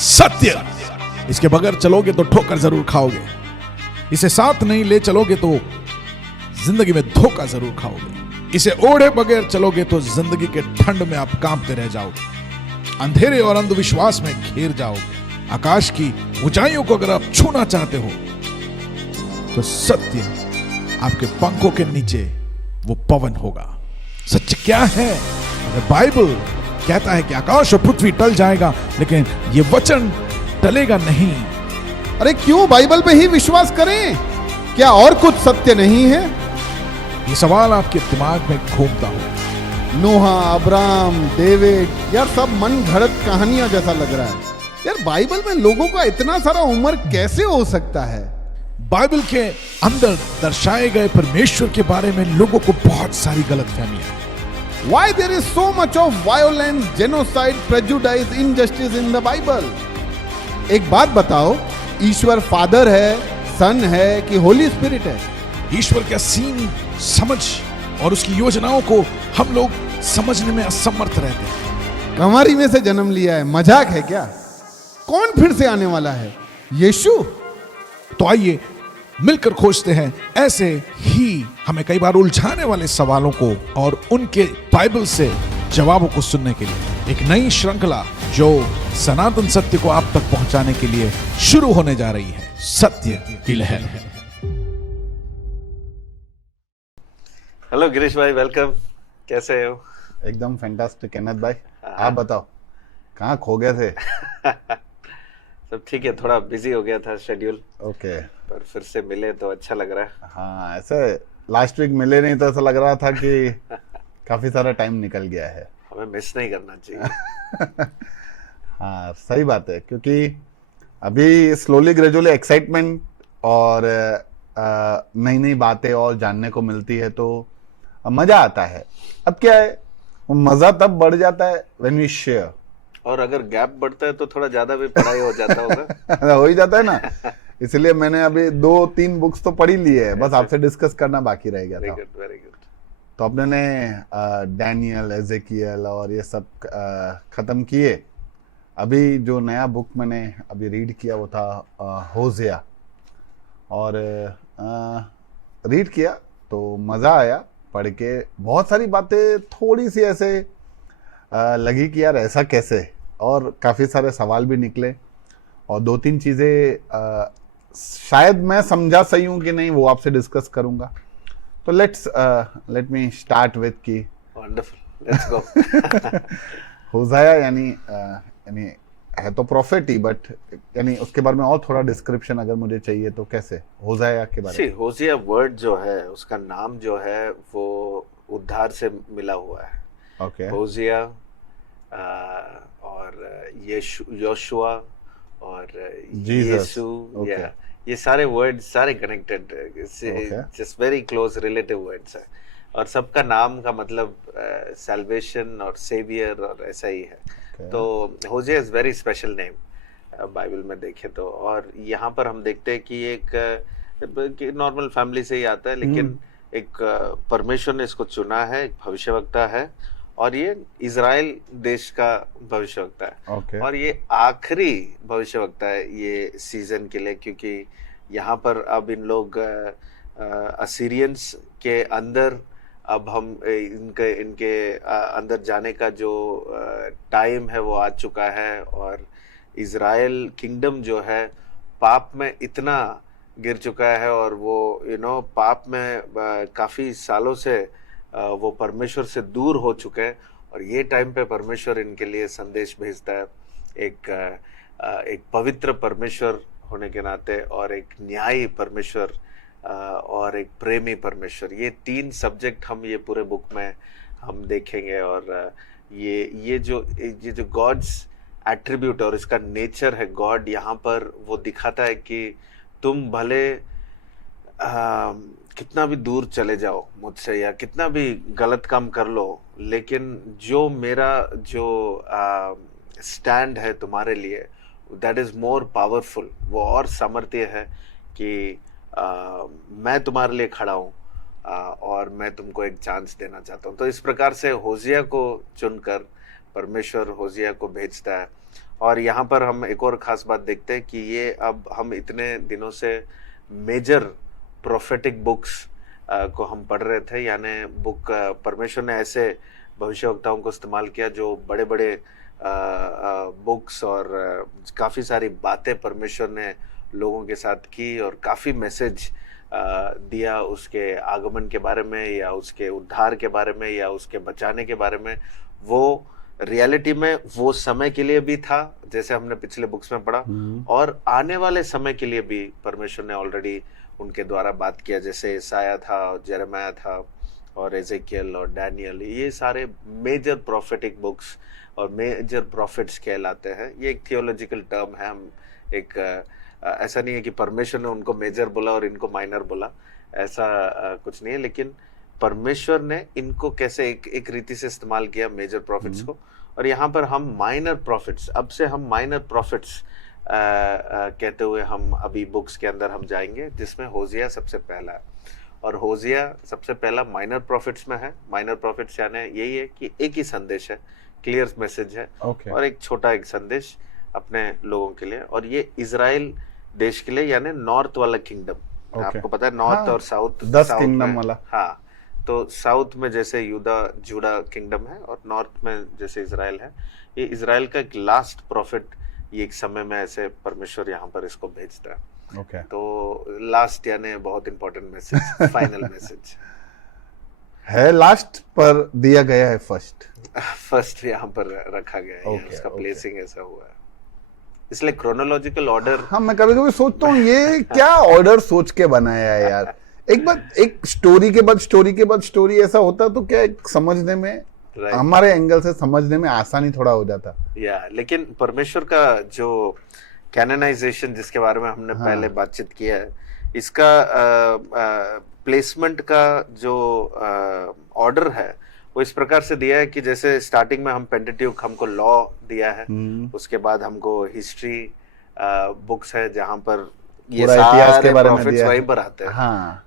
सत्य। इसके बगैर चलोगे तो ठोकर जरूर खाओगे, इसे साथ नहीं ले चलोगे तो जिंदगी में धोखा जरूर खाओगे, इसे ओढ़े बगैर चलोगे तो जिंदगी के ठंड में आप कांपते रह जाओगे, अंधेरे और अंधविश्वास में घिर जाओगे। आकाश की ऊंचाइयों को अगर आप छूना चाहते हो तो सत्य आपके पंखों के नीचे वो पवन होगा। सत्य क्या है? अगर बाइबल कहता है कि आकाश और पृथ्वी टल जाएगा लेकिन ये वचन टलेगा नहीं। अरे क्यों बाइबल पे ही विश्वास करें? क्या और कुछ सत्य नहीं है? ये सवाल आपके दिमाग में घूमता हो। नोहा, अब्राहम, डेविड, यार सब मन घड़त कहानियां जैसा लग रहा है। यार बाइबल में लोगों का इतना सारा उम्र कैसे हो सकता है? बाइबल के अंदर दर्शाए गए परमेश्वर के बारे में लोगों को बहुत सारी गलतफहमियां। Why there is so much of violence, genocide, prejudice, injustice in the Bible? एक बात बताओ, ईश्वर फादर है, सन है कि होली स्पिरिट है? ईश्वर का सीन समझ और उसकी योजनाओं को हम लोग समझने में असमर्थ रहते हैं। कमारी में से जन्म लिया है, मजाक है क्या? कौन फिर से आने वाला है? यीशु? तो आइए मिलकर खोजते हैं ऐसे ही हमें कई बार उलझाने वाले सवालों को और उनके बाइबल से जवाबों को सुनने के लिए एक नई श्रृंखला जो सनातन सत्य को आप तक पहुंचाने के लिए शुरू होने जा रही है, सत्य की लहर। हेलो गिरीश भाई, वेलकम। कैसे हो? एकदम फैंटास्टिक कन्नत भाई। आप बताओ, कहाँ खो गए थे? सब ठीक है, थोड़ा बिजी हो गया था शेड्यूल। ओके। पर फिर से मिले तो अच्छा लग रहा है। हाँ, ऐसे लास्ट वीक मिले नहीं तो ऐसा लग रहा था कि काफी सारा टाइम निकल गया है। हमें मिस नहीं करना चाहिए। हाँ सही बात है, क्योंकि अभी स्लोली ग्रेजुअली एक्साइटमेंट और नई नई बातें और जानने को मिलती है तो मजा आता है। अब क्या है, मजा तब बढ़ जाता है व्हेन वी शेयर। और अगर गैप बढ़ता है तो थोड़ा ज्यादा भी पढ़ाई हो जाता होगा। हो ही जाता है ना। इसलिए मैंने अभी 2-3 बुक्स तो पढ़ी ली है, बस आपसे डिस्कस करना बाकी रह गया था। Very good, very good. तो अपने ने डैनियल, एजेकियल और ये सब खत्म किए। अभी जो नया बुक मैंने अभी रीड किया वो था होजिया, और रीड किया तो मज़ा आया पढ़ के। बहुत सारी बातें थोड़ी सी ऐसे लगी कि यार ऐसा कैसे, और काफ़ी सारे सवाल भी निकले, और 2-3 चीज़ें शायद मैं समझा सही हूँ कि नहीं वो आपसे डिस्कस करूँगा। तो लेट मी स्टार्ट विद की वंडरफुल, लेट्स गो। होजाया यानी है तो प्रॉफिट ही, बट यानी उसके बारे में और थोड़ा डिस्क्रिप्शन अगर मुझे चाहिए तो कैसे होजाया के बारे में? होजिया वर्ड जो है, उसका नाम जो है वो उद्धार से मिला हुआ है। ओके। होजिया और योशुआ और यीशु, ये सारे वर्ड्स सारे connected, just very close relative words है, और सबका नाम का मतलब सैल्वेशन और सेवियर और ऐसा ही है। तो Hosea is very special name Bible में देखे तो। और यहाँ पर हम देखते हैं कि एक नॉर्मल फैमिली से ही आता है, लेकिन एक परमेश्वर ने इसको चुना है, एक भविष्यवक्ता है, और ये इजराइल देश का भविष्यवक्ता है। और ये आखिरी भविष्यवक्ता है ये सीजन के लिए, क्योंकि यहाँ पर अब इन लोग असीरियंस के अंदर, अब हम इनके अंदर जाने का जो टाइम है वो आ चुका है। और इजराइल किंगडम जो है पाप में इतना गिर चुका है, और वो पाप में काफ़ी सालों से वो परमेश्वर से दूर हो चुके हैं। और ये टाइम पे परमेश्वर इनके लिए संदेश भेजता है, एक पवित्र परमेश्वर होने के नाते, और एक न्यायी परमेश्वर, और एक प्रेमी परमेश्वर। ये 3 सब्जेक्ट हम ये पूरे बुक में हम देखेंगे। और ये जो गॉड्स एट्रीब्यूट और इसका नेचर है, गॉड यहाँ पर वो दिखाता है कि तुम भले कितना भी दूर चले जाओ मुझसे, या कितना भी गलत काम कर लो, लेकिन जो मेरा जो स्टैंड है तुम्हारे लिए, दैट इज मोर पावरफुल। वो और सामर्थ्य है कि मैं तुम्हारे लिए खड़ा हूँ, और मैं तुमको एक चांस देना चाहता हूँ। तो इस प्रकार से होजिया को चुनकर परमेश्वर होजिया को भेजता है। और यहाँ पर हम एक और खास बात देखते हैं कि ये अब हम इतने दिनों से मेजर प्रोफेटिक बुक्स को हम पढ़ रहे थे, यानी बुक परमेश्वर ने ऐसे भविष्यवक्ताओं को इस्तेमाल किया जो बड़े बड़े बुक्स और काफ़ी सारी बातें परमेश्वर ने लोगों के साथ की और काफ़ी मैसेज दिया उसके आगमन के बारे में या उसके उद्धार के बारे में या उसके बचाने के बारे में। वो रियलिटी में वो समय के लिए भी था जैसे हमने पिछले बुक्स में पढ़ा, और आने वाले समय के लिए भी परमेश्वर ने ऑलरेडी उनके द्वारा बात किया, जैसे ईसाया था, जेरेमाया था और एजेकियल और डैनियल। ये सारे मेजर प्रोफेटिक बुक्स और मेजर प्रॉफिट्स कहलाते हैं। ये एक थियोलॉजिकल टर्म है। हम एक ऐसा नहीं है कि परमेश्वर ने उनको मेजर बोला और इनको माइनर बोला, ऐसा कुछ नहीं है, लेकिन परमेश्वर ने इनको कैसे एक रीति से इस्तेमाल किया मेजर प्रॉफिट्स को। और यहाँ पर हम माइनर प्रॉफिट्स, अब से हम माइनर प्रॉफिट्स कहते हुए हम अभी बुक्स के अंदर हम जाएंगे, जिसमें होजिया सबसे पहला है। और होजिया सबसे पहला माइनर प्रॉफिट्स में है। माइनर प्रॉफिट्स यानी यही है कि एक ही संदेश है, क्लियर मैसेज है, और एक छोटा एक संदेश अपने लोगों के लिए, और ये इजराइल देश के लिए, यानी नॉर्थ वाला किंगडम। आपको पता है नॉर्थ और साउथ, 10 किंगडम वाला। हाँ, तो साउथ में जैसे जूडा किंगडम है और नॉर्थ में जैसे इजराइल है। ये इजराइल का एक लास्ट प्रॉफिट ये एक समय में ऐसे परमेश्वर यहाँ पर इसको भेजता है। तो लास्ट यानी बहुत इंपॉर्टेंट मैसेज, फाइनल मैसेज है, लास्ट पर दिया गया है फर्स्ट यहाँ पर रखा गया है। उसका प्लेसिंग ऐसा हुआ है, इसलिए क्रोनोलॉजिकल ऑर्डर। हाँ, मैं कभी कभी सोचता हूँ ये क्या ऑर्डर सोच के बनाया है यार। एक स्टोरी के बाद स्टोरी के बाद स्टोरी ऐसा होता तो क्या समझने में, हमारे एंगल से समझने में आसानी थोड़ा हो जाता। लेकिन परमेश्वर का जो कैनोनाइजेशन जिसके बारे में हमने पहले बातचीत किया है, इसका प्लेसमेंट का जो ऑर्डर है वो इस प्रकार से दिया है कि जैसे स्टार्टिंग में हम पेंटेट्यूक, हमको लॉ दिया है, उसके बाद हमको हिस्ट्री बुक्स है जहां पर ये सारे प्रॉफिट्स वहीं पर आते हैं।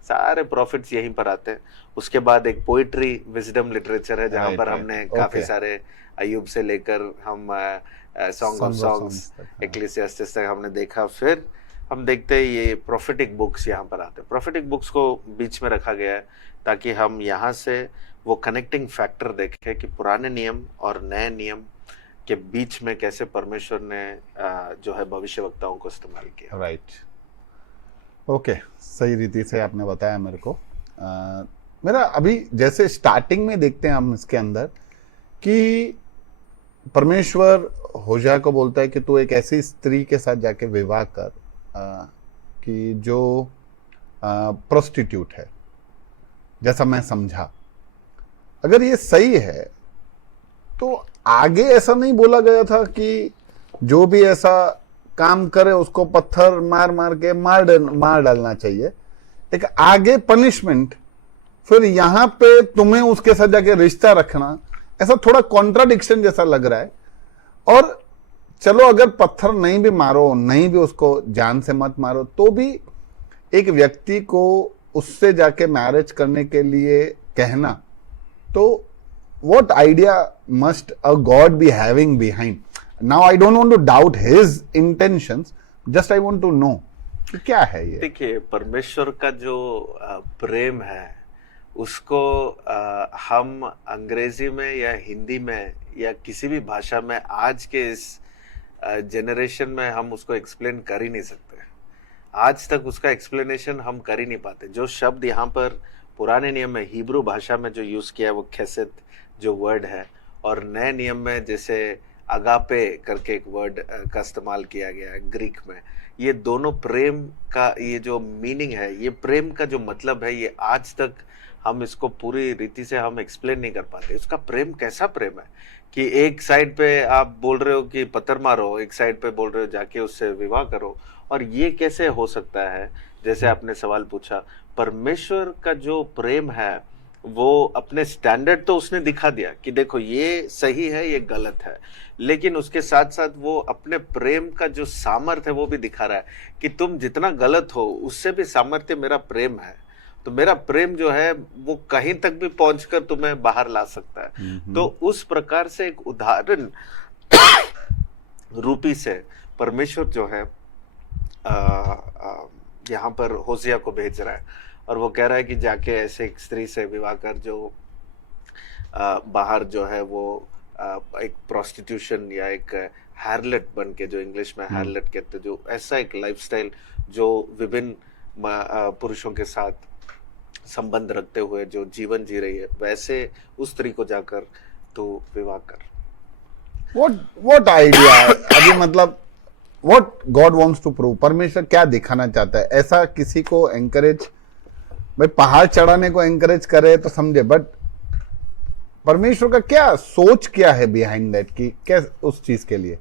सारे प्रॉफिट्स यहीं पर आते हैं। उसके बाद एक पोइट्री विजडम लिटरेचर है जहां पर हमने काफी सारे अय्यूब से लेकर हम सॉन्ग ऑफ सॉन्ग्स, एक्लेसियास्टिस तक हमने देखा। फिर हम देखते हैं ये प्रोफेटिक बुक्स यहाँ पर आते हैं। प्रोफेटिक बुक्स को बीच में रखा गया है ताकि हम यहाँ से वो कनेक्टिंग फैक्टर देखें कि पुराने नियम और नए नियम के बीच में कैसे परमेश्वर ने जो है भविष्यवक्ताओं को इस्तेमाल किया। राइट, ओके, सही रीति से आपने बताया मेरे को। मेरा अभी जैसे स्टार्टिंग में देखते हैं हम इसके अंदर कि परमेश्वर होजिया को बोलता है कि तू एक ऐसी स्त्री के साथ जाके विवाह कर कि जो प्रोस्टिट्यूट है, जैसा मैं समझा। अगर ये सही है तो आगे ऐसा नहीं बोला गया था कि जो भी ऐसा काम करे उसको पत्थर मार मार के मार डालना चाहिए, एक आगे पनिशमेंट, फिर यहाँ पे तुम्हें उसके साथ जाके रिश्ता रखना, ऐसा थोड़ा कॉन्ट्राडिक्शन जैसा लग रहा है। और चलो अगर पत्थर नहीं भी मारो, नहीं भी उसको जान से मत मारो, तो भी एक व्यक्ति को उससे जाके मैरिज करने के लिए कहना, तो what idea must a God be having behind? Now I don't want to doubt his intentions, just I want to know कि क्या है ये। देखिए, परमेश्वर का जो प्रेम है उसको हम अंग्रेजी में या हिंदी में या किसी भी भाषा में आज के इस जनरेशन में हम उसको एक्सप्लेन कर ही नहीं सकते। आज तक उसका एक्सप्लेनेशन हम कर ही नहीं पाते। जो शब्द यहाँ पर पुराने नियम में हिब्रू भाषा में जो यूज किया है वो खेसेत जो वर्ड है, और नए नियम में जैसे अगापे करके एक वर्ड का इस्तेमाल किया गया है ग्रीक में, ये दोनों प्रेम का ये जो मीनिंग है, ये प्रेम का जो मतलब है, ये आज तक हम इसको पूरी रीति से हम एक्सप्लेन नहीं कर पाते। उसका प्रेम कैसा प्रेम है कि एक साइड पे आप बोल रहे हो कि पत्थर मारो, एक साइड पे बोल रहे हो जाके उससे विवाह करो, और ये कैसे हो सकता है? जैसे आपने सवाल पूछा, परमेश्वर का जो प्रेम है वो अपने स्टैंडर्ड तो उसने दिखा दिया कि देखो ये सही है, ये गलत है, लेकिन उसके साथ साथ वो अपने प्रेम का जो सामर्थ्य है वो भी दिखा रहा है कि तुम जितना गलत हो उससे भी सामर्थ्य मेरा प्रेम है। तो मेरा प्रेम जो है वो कहीं तक भी पहुंचकर तुम्हें बाहर ला सकता है। तो उस प्रकार से एक उदाहरण रूपी से परमेश्वर जो है यहाँ पर होसिया को भेज रहा है और वो कह रहा है कि जाके ऐसे एक स्त्री से विवाह कर जो बाहर जो है वो एक प्रोस्टिट्यूशन या एक हार्लेट बन के, जो इंग्लिश में हार्लेट कहते हैं, जो ऐसा एक लाइफस्टाइल जो विभिन्न पुरुषों के साथ संबंध रखते हुए जो जीवन जी रही है, वैसे उस स्त्री को जाकर तो विवाह कर। what idea है अभी, मतलब what God wants to prove, परमेश्वर क्या दिखाना चाहता है? ऐसा किसी को एंकरेज, भाई पहाड़ चढ़ाने को एंकरेज करे तो समझे, बट परमेश्वर का क्या सोच क्या है बिहाइंड दैट, कि क्या उस चीज के लिए?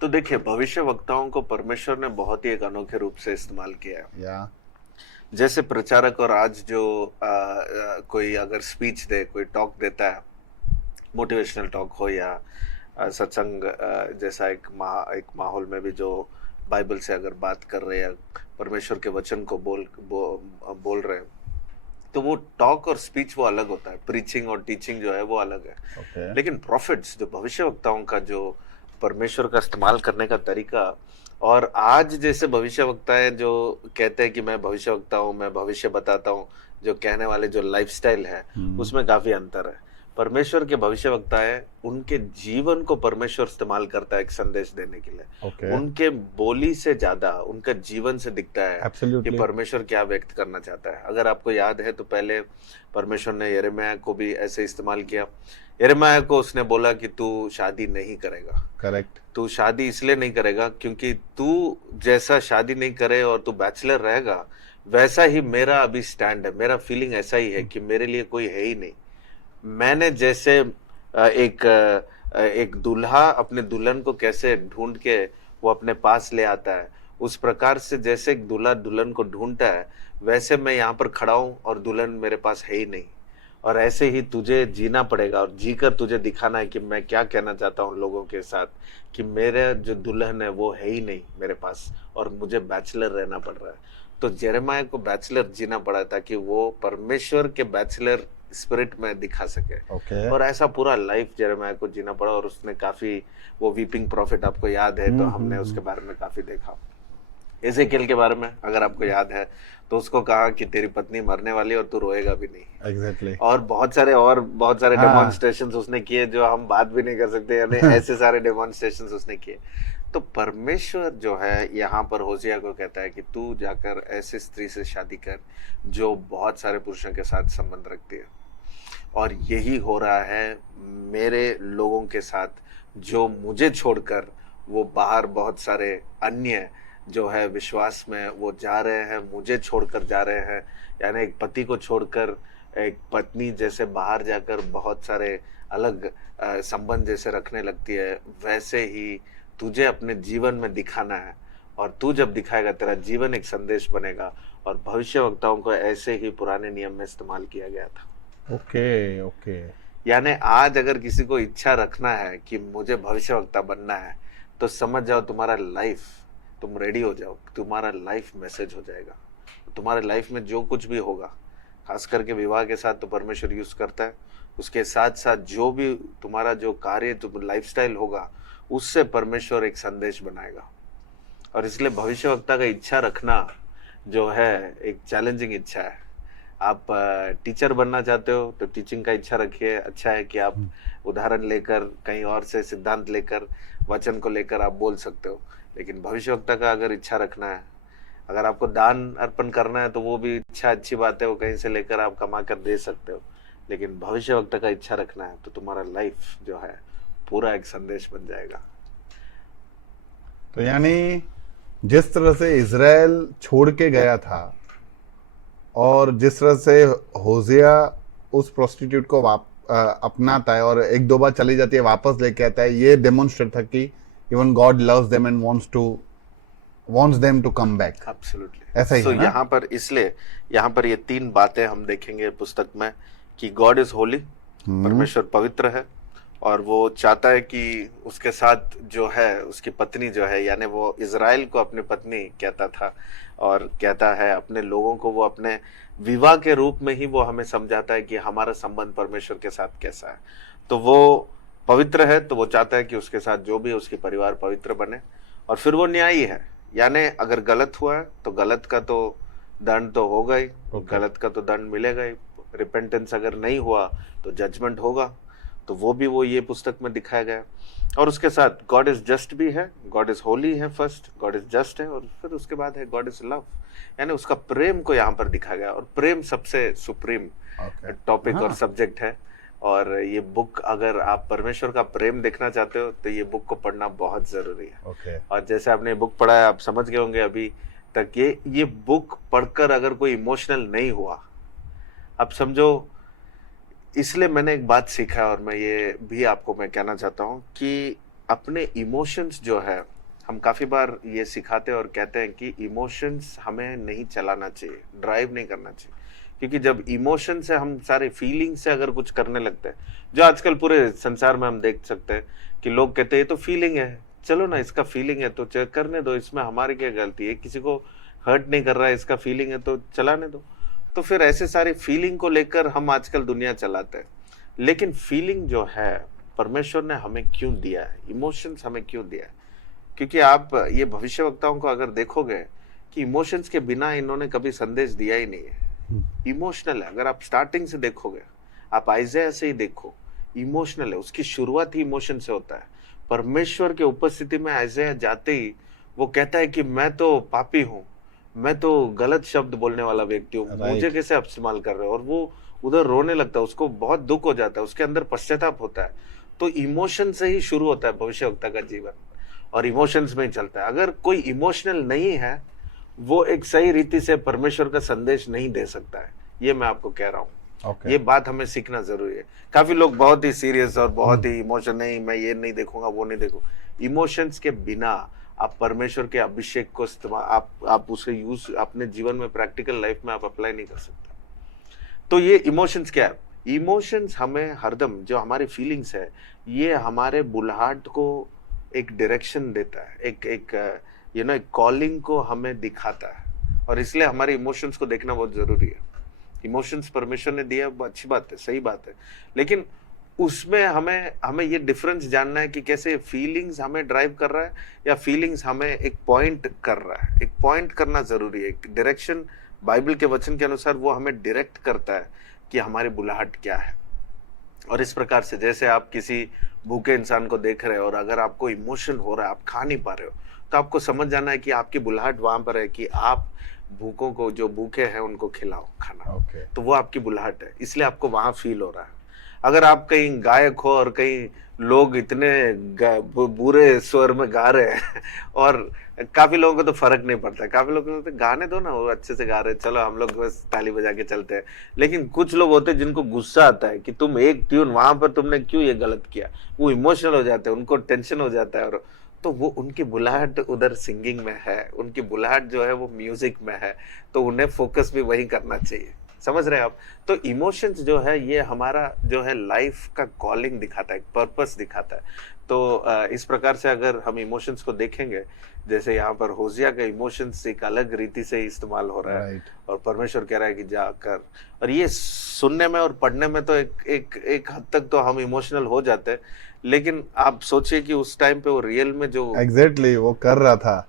तो देखिए, भविष्य वक्ताओं को परमेश्वर ने बहुत ही एक अनोखे रूप से इस्तेमाल किया है। या जैसे प्रचारक, और आज जो कोई अगर स्पीच दे, कोई टॉक देता है, मोटिवेशनल टॉक हो या सत्संग जैसा एक माहौल में भी जो बाइबल से अगर बात कर रहे हैं, परमेश्वर के वचन को बोल रहे हैं, तो वो टॉक और स्पीच वो अलग होता है, प्रीचिंग और टीचिंग जो है वो अलग है। okay. लेकिन प्रॉफिट्स, जो भविष्यवक्ताओं का जो परमेश्वर का इस्तेमाल करने का तरीका, और आज जैसे भविष्यवक्ता है जो कहते हैं कि मैं भविष्यवक्ता हूँ, मैं भविष्य बताता हूँ, जो कहने वाले जो लाइफस्टाइल है उसमें काफी अंतर है। परमेश्वर के भविष्यवक्ता है, उनके जीवन को परमेश्वर इस्तेमाल करता है एक संदेश देने के लिए। okay. उनके बोली से ज्यादा उनका जीवन से दिखता है Absolutely. कि परमेश्वर क्या व्यक्त करना चाहता है। अगर आपको याद है तो पहले परमेश्वर ने यिर्मयाह को भी ऐसे इस्तेमाल किया। यिर्मयाह को उसने बोला कि तू शादी नहीं करेगा। करेक्ट। तू शादी इसलिए नहीं करेगा क्योंकि तू जैसा शादी नहीं करे और तू बैचलर रहेगा, वैसा ही मेरा अभी स्टैंड है, मेरा फीलिंग ऐसा ही है कि मेरे लिए कोई है ही नहीं। मैंने जैसे एक दूल्हा अपने दुल्हन को कैसे ढूंढ के वो अपने पास ले आता है, उस प्रकार से जैसे एक दूल्हा दुल्हन को ढूंढता है, वैसे मैं यहाँ पर खड़ा हूँ और दुल्हन मेरे पास है ही नहीं। और ऐसे ही तुझे जीना पड़ेगा और जीकर तुझे दिखाना है कि मैं क्या कहना चाहता हूँ लोगों के साथ, कि मेरा जो दुल्हन है वो है ही नहीं मेरे पास और मुझे बैचलर रहना पड़ रहा है। तो यिर्मयाह को बैचलर जीना पड़ा ताकि वो परमेश्वर के बैचलर स्पिरिट में दिखा सके। okay. और ऐसा पूरा लाइफ यिर्मयाह को जीना पड़ा। और उसने काफी, वो वीपिंग प्रॉफिट आपको याद है तो हमने उसके बारे में काफी देखा। एजेकिएल के बारे में अगर आपको याद है तो उसको कहा कि तेरी पत्नी मरने वाली है और तू रोएगा भी नहीं। Exactly. और बहुत सारे डेमोन्स्ट्रेशंस उसने किए जो हम बात भी नहीं कर सकते, यानी ऐसे सारे डेमोन्स्ट्रेशंस उसने किए। तो परमेश्वर जो है यहाँ पर होसिया को कहता है कि तू जाकर ऐसे स्त्री से शादी कर जो बहुत सारे पुरुषों के साथ संबंध रखती है। और यही हो रहा है मेरे लोगों के साथ, जो मुझे छोड़कर वो बाहर बहुत सारे अन्य जो है विश्वास में वो जा रहे हैं, मुझे छोड़कर जा रहे हैं। यानी एक पति को छोड़कर एक पत्नी जैसे बाहर जाकर बहुत सारे अलग संबंध जैसे रखने लगती है, वैसे ही तुझे अपने जीवन में दिखाना है। और तू जब दिखाएगा तेरा जीवन एक संदेश बनेगा। और भविष्यवक्ताओं को ऐसे ही पुराने नियम में इस्तेमाल किया गया था। ओके। यानी आज अगर किसी को इच्छा रखना है कि मुझे भविष्यवक्ता बनना है तो समझ जाओ तुम्हारा लाइफ, तुम रेडी हो जाओ, तुम्हारा लाइफ मैसेज हो जाएगा। तुम्हारे लाइफ में जो कुछ भी होगा, खास करके विवाह के साथ तो परमेश्वर यूज करता है, उसके साथ साथ जो भी तुम्हारा जो कार्य तुम लाइफस्टाइल होगा उससे परमेश्वर एक संदेश बनाएगा। और इसलिए भविष्यवक्ता का इच्छा रखना जो है एक चैलेंजिंग इच्छा है। आप टीचर बनना चाहते हो तो टीचिंग का इच्छा रखिए। अच्छा है कि आप उदाहरण लेकर, कहीं और से सिद्धांत लेकर, वचन को लेकर आप बोल सकते हो। लेकिन भविष्यवक्ता का अगर इच्छा रखना है, अगर आपको दान अर्पण करना है तो वो भी इच्छा अच्छी बात है, वो कहीं से लेकर आप कमा कर दे सकते हो। लेकिन भविष्यवक्ता का इच्छा रखना है तो तुम्हारा लाइफ जो है पूरा एक संदेश बन जाएगा। तो यानी जिस तरह से इजराइल छोड़ के गया था और जिस तरह से होसिया उस प्रोस्टिट्यूट को अपनाता है और एक दो बार चली जाती है, वापस लेके आता है, ये डेमोन्स्ट्रेट था कि even God loves them and wants them to come back. Absolutely. ऐसा ही है ना? यहाँ पर इसलिए यहाँ पर ये तीन बातें हम देखेंगे पुस्तक में कि गॉड इज होली, परमेश्वर पवित्र है, और वो चाहता है कि उसके साथ जो है उसकी पत्नी जो है, यानी वो इज़राइल को अपनी पत्नी कहता था और कहता है अपने लोगों को, वो अपने विवाह के रूप में ही वो हमें समझाता है कि हमारा संबंध परमेश्वर के साथ कैसा है। तो वो पवित्र है, तो वो चाहता है कि उसके साथ जो भी उसके परिवार पवित्र बने। और फिर वो न्यायी है, यानी अगर गलत हुआ है तो गलत का तो दंड तो होगा ही, गलत का तो दंड मिलेगा ही। रिपेंटेंस अगर नहीं हुआ तो जजमेंट होगा। तो वो भी वो ये पुस्तक में दिखाया गया। और उसके साथ गॉड इज जस्ट भी है, गॉड इज होली है, फर्स्ट गॉड इज जस्ट है, और फिर उसके बाद है गॉड इज लव, यानी उसका प्रेम को यहाँ पर दिखाया गया। और प्रेम सबसे सुप्रीम टॉपिक और सब्जेक्ट है। और ये बुक, अगर आप परमेश्वर का प्रेम देखना चाहते हो तो ये बुक को पढ़ना बहुत जरूरी है। और जैसे आपने बुक पढ़ा है, आप समझ गए होंगे अभी तक, ये बुक पढ़कर अगर कोई इमोशनल नहीं हुआ, अब समझो। इसलिए मैंने एक बात सीखा और मैं ये भी आपको मैं कहना चाहता हूँ कि अपने इमोशंस जो है, हम काफी बार ये सिखाते हैं और कहते हैं कि इमोशंस हमें नहीं चलाना चाहिए, ड्राइव नहीं करना चाहिए। क्योंकि जब इमोशन से हम सारे फीलिंग से अगर कुछ करने लगते हैं, जो आजकल पूरे संसार में हम देख सकते हैं कि लोग कहते हैं ये तो फीलिंग है, चलो ना इसका फीलिंग है तो करने दो, इसमें हमारी क्या गलती है, किसी को हर्ट नहीं कर रहा है, इसका फीलिंग है तो चलाने दो। तो फिर ऐसे सारे फीलिंग को लेकर हम आजकल दुनिया चलाते हैं। लेकिन फीलिंग जो है परमेश्वर ने हमें क्यों दिया है, इमोशंस हमें क्यों दिया है? क्योंकि आप ये भविष्यवक्ताओं को अगर देखोगे कि इमोशंस के बिना इन्होंने कभी संदेश दिया ही नहीं है। इमोशनल है, अगर आप स्टार्टिंग से देखोगे, आप आइज़ाया से ही देखो, इमोशनल है, उसकी शुरुआत ही इमोशन से होता है। परमेश्वर के उपस्थिति में आइज़ाया जाते ही वो कहता है कि मैं तो पापी हूँ, मैं तो गलत शब्द बोलने वाला व्यक्ति हूँ, मुझे कैसे आप इस्तेमाल कर रहे हो। और वो उधर रोने लगता है, उसको बहुत दुख हो जाता है, उसके अंदर पश्चाताप होता है। तो इमोशन से ही शुरू होता है भविष्यवक्ता का जीवन, और इमोशंस में ही चलता है। अगर कोई इमोशनल नहीं है, वो एक सही रीति से परमेश्वर का संदेश नहीं दे सकता है। ये मैं आपको कह रहा हूँ। ये बात हमें सीखना जरूरी है। काफी लोग बहुत ही सीरियस और बहुत ही इमोशन, नहीं मैं ये नहीं देखूंगा, वो नहीं देखूंगा। इमोशंस के बिना आप परमेश्वर के अभिषेक को इस्तेमाल, आप उसे यूज अपने जीवन में, प्रैक्टिकल लाइफ में आप अप्लाई नहीं कर सकते। तो ये इमोशंस क्या है? इमोशंस हमें हरदम, जो हमारी फीलिंग्स है, ये हमारे बुलाहट को एक डायरेक्शन देता है, एक कॉलिंग को हमें दिखाता है। और इसलिए हमारे इमोशंस को देखना बहुत जरूरी है। इमोशंस परमेश्वर ने दिया, अच्छी बात है, सही बात है, लेकिन उसमें हमें ये डिफरेंस जानना है कि कैसे फीलिंग्स हमें ड्राइव कर रहा है या फीलिंग्स हमें एक पॉइंट कर रहा है। एक पॉइंट करना जरूरी है, एक डायरेक्शन बाइबल के वचन के अनुसार वो हमें डायरेक्ट करता है कि हमारी बुलाहट क्या है। और इस प्रकार से जैसे आप किसी भूखे इंसान को देख रहे हो और अगर आपको इमोशन हो रहा है, आप खा नहीं पा रहे हो, तो आपको समझ जाना है कि आपकी बुलाहट वहां पर है कि आप भूखों को, जो भूखे हैं उनको खिलाओ खाना। तो वो आपकी बुलाहट है, इसलिए आपको वहां फील हो रहा है। अगर आप कहीं गायक हो और कहीं लोग इतने बुरे स्वर में गा रहे हैं और काफी लोगों को तो फर्क नहीं पड़ता, काफी लोग तो गाने दो ना, वो अच्छे से गा रहे हैं, चलो हम लोग बस ताली बजा के चलते हैं। लेकिन कुछ लोग होते हैं जिनको गुस्सा आता है कि तुम एक ट्यून वहां पर तुमने क्यों ये गलत किया, वो इमोशनल हो जाते हैं, उनको टेंशन हो जाता है। और तो वो उनकी बुलाहट उधर सिंगिंग में है, उनकी बुलाहट जो है वो म्यूजिक में है, तो उन्हें फोकस भी वही करना चाहिए। समझ रहे हैं आप? तो इमोशंस जो है ये हमारा जो है लाइफ का कॉलिंग दिखाता है, एक पर्पस दिखाता है। तो इस प्रकार से अगर हम इमोशंस को देखेंगे, जैसे यहाँ पर होशिया का इमोशंस एक अलग रीति से इस्तेमाल हो रहा है और परमेश्वर कह रहा है कि जाकर, और ये सुनने में और पढ़ने में तो एक हद तक तो हम इमोशनल हो जाते हैं, लेकिन आप सोचिए कि उस टाइम पे वो रियल में जो एग्जैक्टली वो कर रहा था,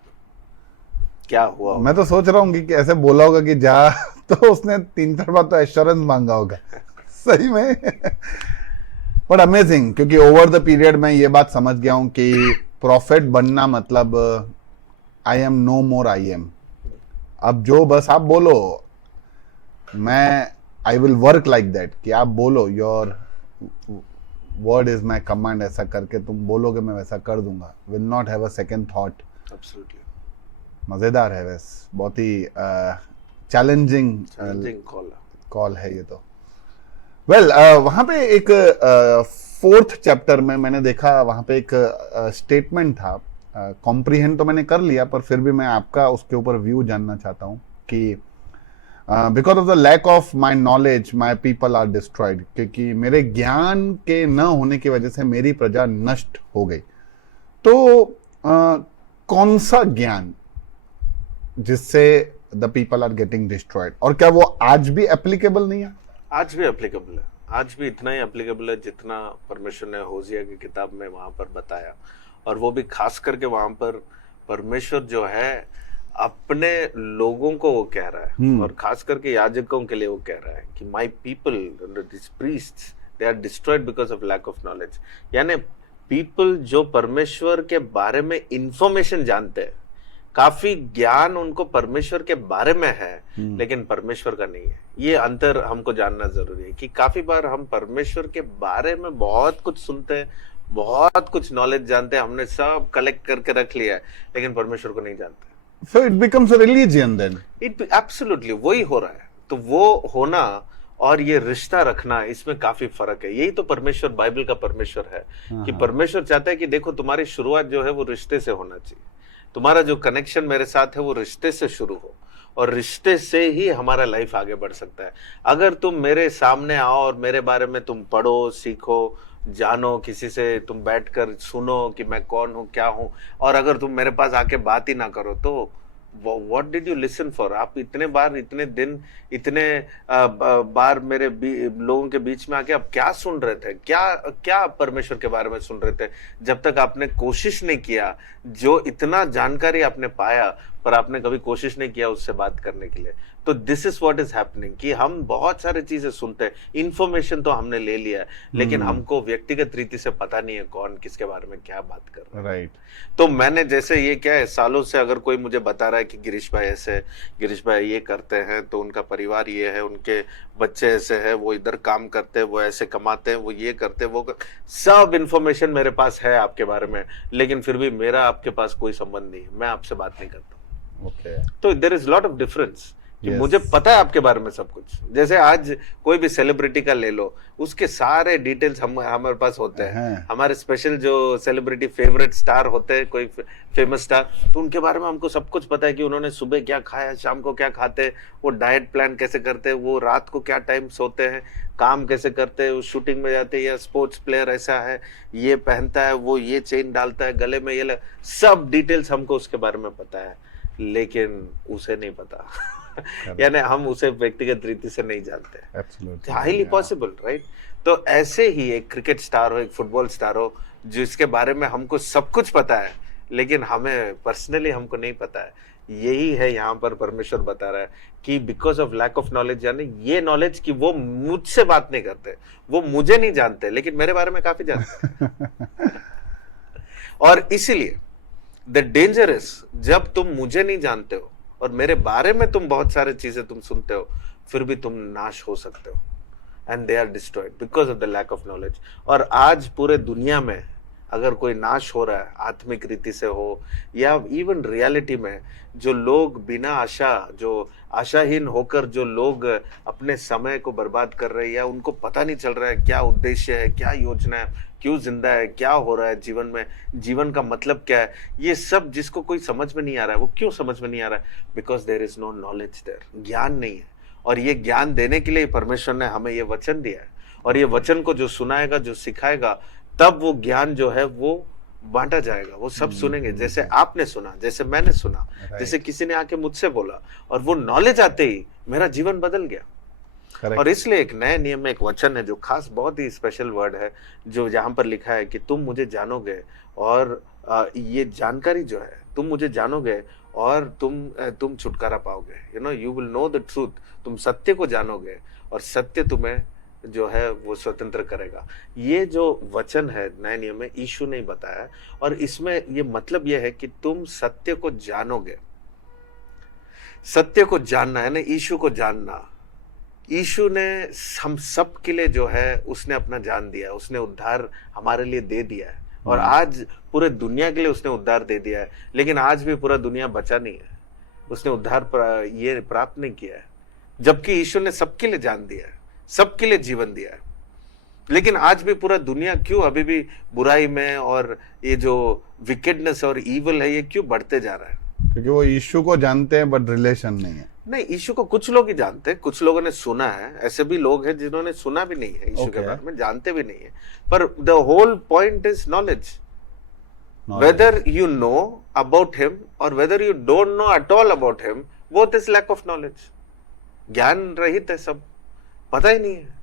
क्या हुआ। मैं तो सोच रहा हूँ कि ऐसे बोला होगा कि जा, तो उसने 3-4 बार तो एश्योरेंस मांगा होगा सही में। बट अमेजिंग, क्योंकि ओवर द पीरियड में ये बात समझ गया हूँ कि प्रॉफिट बनना मतलब I am no more I am. अब जो बस आप बोलो, मैं I will work like that, कि आप बोलो your word is my command, ऐसा करके तुम बोलोगे मैं वैसा कर दूंगा, will not have a second thought. Absolutely मजेदार है, वैसे बहुत ही चैलेंजिंग कॉल है ये तो। वेल वहां पे एक 4th चैप्टर में मैंने देखा, वहां पे एक स्टेटमेंट था, कॉम्प्रीहेंड तो मैंने कर लिया, पर फिर भी मैं आपका उसके ऊपर व्यू जानना चाहता हूं कि because of the lack of my knowledge my people are destroyed, क्योंकि मेरे ज्ञान के न होने की वजह से मेरी प्रजा नष्ट हो गई। तो कौन सा ज्ञान जिससे the people are getting destroyed, और क्या वो आज भी एप्लीकेबल नहीं है? आज भी एप्लीकेबल है, आज भी इतना ही एप्लीकेबल है जितना परमेश्वर ने होशिया की किताब में वहां पर बताया। और वो भी खास करके वहां पर परमेश्वर जो है अपने लोगों को वो कह रहा है, और खास करके याजकों के लिए वो कह रहा है कि my people this priests they are destroyed because of lack of knowledge. यानी पीपल जो परमेश्वर के बारे में इंफॉर्मेशन जानते हैं, काफी ज्ञान उनको परमेश्वर के बारे में है लेकिन परमेश्वर का नहीं है। ये अंतर हमको जानना जरूरी है कि काफी बार हम परमेश्वर के बारे में बहुत कुछ सुनते हैं, बहुत कुछ नॉलेज जानते हैं, हमने सब कलेक्ट करके रख लिया है, लेकिन परमेश्वर को नहीं जानते। So it becomes a religion then. Absolutely, वही हो रहा है। तो वो होना और ये रिश्ता रखना, इसमें काफी फर्क है। यही तो परमेश्वर, बाइबल का परमेश्वर है कि परमेश्वर चाहता है कि देखो तुम्हारी शुरुआत जो है वो रिश्ते से होना चाहिए। तुम्हारा जो कनेक्शन मेरे साथ है वो रिश्ते से शुरू हो, और रिश्ते से ही हमारा लाइफ आगे बढ़ सकता है। अगर तुम मेरे सामने आओ और मेरे बारे में तुम पढ़ो, सीखो, जानो, किसी से तुम बैठकर सुनो कि मैं कौन हूँ, क्या हूँ, और अगर तुम मेरे पास आके बात ही ना करो तो what did you listen for? आप इतने बार, इतने दिन, इतने बार मेरे लोगों के बीच में आके आप क्या सुन रहे थे? क्या परमेश्वर के बारे में सुन रहे थे? जब तक आपने कोशिश नहीं किया, जो इतना जानकारी आपने पाया पर आपने कभी कोशिश नहीं किया उससे बात करने के लिए। तो this is what is happening कि हम बहुत सारी चीजें सुनते हैं, इंफॉर्मेशन तो हमने ले लिया है, लेकिन हमको व्यक्तिगत रीति से पता नहीं है कौन किसके बारे में क्या बात कर रहा है। राइट। तो मैंने जैसे ये क्या है, सालों से अगर कोई मुझे बता रहा है कि गिरीश भाई ऐसे, गिरीश भाई ये करते हैं, तो उनका परिवार ये है, उनके बच्चे ऐसे हैं, वो इधर काम करते हैं, वो ऐसे कमाते हैं, वो ये करते हैं, सब इंफॉर्मेशन मेरे पास है आपके बारे में, लेकिन फिर भी मेरा आपके पास कोई संबंध नहीं, मैं आपसे बात नहीं करता। तो there is lot of difference कि मुझे पता है आपके बारे में सब कुछ। जैसे आज कोई भी सेलिब्रिटी का ले लो, उसके सारे डिटेल्स हमारे पास होते हैं। हमारे स्पेशल जो सेलिब्रिटी फेवरेट स्टार होते हैं, कोई फेमस स्टार, तो उनके बारे में हमको सब कुछ पता है कि उन्होंने सुबह क्या खाया, शाम को क्या खाते हैं, वो डाइट प्लान कैसे करते हैं, वो रात को क्या टाइम सोते हैं, काम कैसे करते हैं, वो शूटिंग में जाते हैं, या स्पोर्ट्स प्लेयर ऐसा है, ये पहनता है, वो ये चेन डालता है गले में, ये सब डिटेल्स हमको उसके बारे में पता है, लेकिन उसे नहीं पता। यानी हम उसे व्यक्तिगत रीति से नहीं जानते। Highly possible, right? तो ऐसे ही एक क्रिकेट स्टार हो, एक फुटबॉल स्टार हो, जिसके बारे में हमको सब कुछ पता है, लेकिन हमें पर्सनली हमको नहीं पता है। यही है यहाँ पर परमेश्वर बता रहा है कि because of lack of knowledge, यानी ये नॉलेज कि वो मुझसे बात नहीं करते, वो मुझे नहीं जानते, लेकिन मेरे बारे में काफी जानते हैं। और इसीलिए द डेंजर इज, जब तुम मुझे नहीं जानते हो और मेरे बारे में तुम बहुत सारे चीजें तुम सुनते हो, फिर भी तुम नाश हो सकते हो, and they are destroyed because of the lack of knowledge. और आज पूरे दुनिया में अगर कोई नाश हो रहा है, आत्मिक रीति से हो या इवन रियलिटी में, जो लोग बिना आशा, जो आशाहीन होकर जो लोग अपने समय को बर्बाद कर रहे हैं, या उनको पता नहीं चल रहा है क्या उद्देश्य है, क्या योजना है, क्यों जिंदा है, क्या हो रहा है जीवन में, जीवन का मतलब क्या है, ये सब जिसको कोई समझ में नहीं आ रहा है, वो क्यों समझ में नहीं आ रहा है? Because there is no knowledge there, ज्ञान नहीं है। और ये ज्ञान देने के लिए परमेश्वर ने हमें ये वचन दिया है, और ये वचन को जो सुनाएगा, जो सिखाएगा, तब वो ज्ञान जो है वो बांटा जाएगा, वो सब सुनेंगे। जैसे आपने सुना, जैसे मैंने सुना, जैसे किसी ने आके मुझसे बोला, और वो नॉलेज आते ही मेरा जीवन बदल गया। और इसलिए एक नए नियम में एक वचन है जो खास, बहुत ही स्पेशल वर्ड है, जो यहाँ पर लिखा है कि तुम मुझे जानोगे, और ये जानकारी जो है, तुम मुझे जानोगे और तुम छुटकारा पाओगे। You will know the truth, तुम सत्य को जानोगे और सत्य तुम्हें जो है वो स्वतंत्र करेगा। ये जो वचन है नए नियम में, यीशु ने बताया, और इसमें ये मतलब ये है कि तुम सत्य को जानोगे। सत्य को जानना है ना, यीशु को जानना। यीशु ने हम सब के लिए जो है उसने अपना जान दिया है, उसने उद्धार हमारे लिए दे दिया है, और आज पूरे दुनिया के लिए उसने उद्धार दे दिया है। लेकिन आज भी पूरा दुनिया बचा नहीं है, उसने उद्धार ये प्राप्त नहीं किया है, जबकि यीशु ने सबके लिए जान दिया है, सबके लिए जीवन दिया है। लेकिन आज भी पूरा दुनिया क्यों अभी भी बुराई में, और ये जो विकेडनेस और ईविल है, ये क्यों बढ़ते जा रहा है? क्योंकि वो यीशु को जानते हैं बट रिलेशन नहीं है। नहीं, यीशु को कुछ लोग ही जानते हैं, कुछ लोगों ने सुना है, ऐसे भी लोग हैं जिन्होंने सुना भी नहीं है यीशु के बारे में, जानते भी नहीं है, पर the whole point is knowledge. Whether you know about him और whether you don't know at all about him, both is lack of knowledge. ज्ञान रहित है सब, पता ही नहीं है.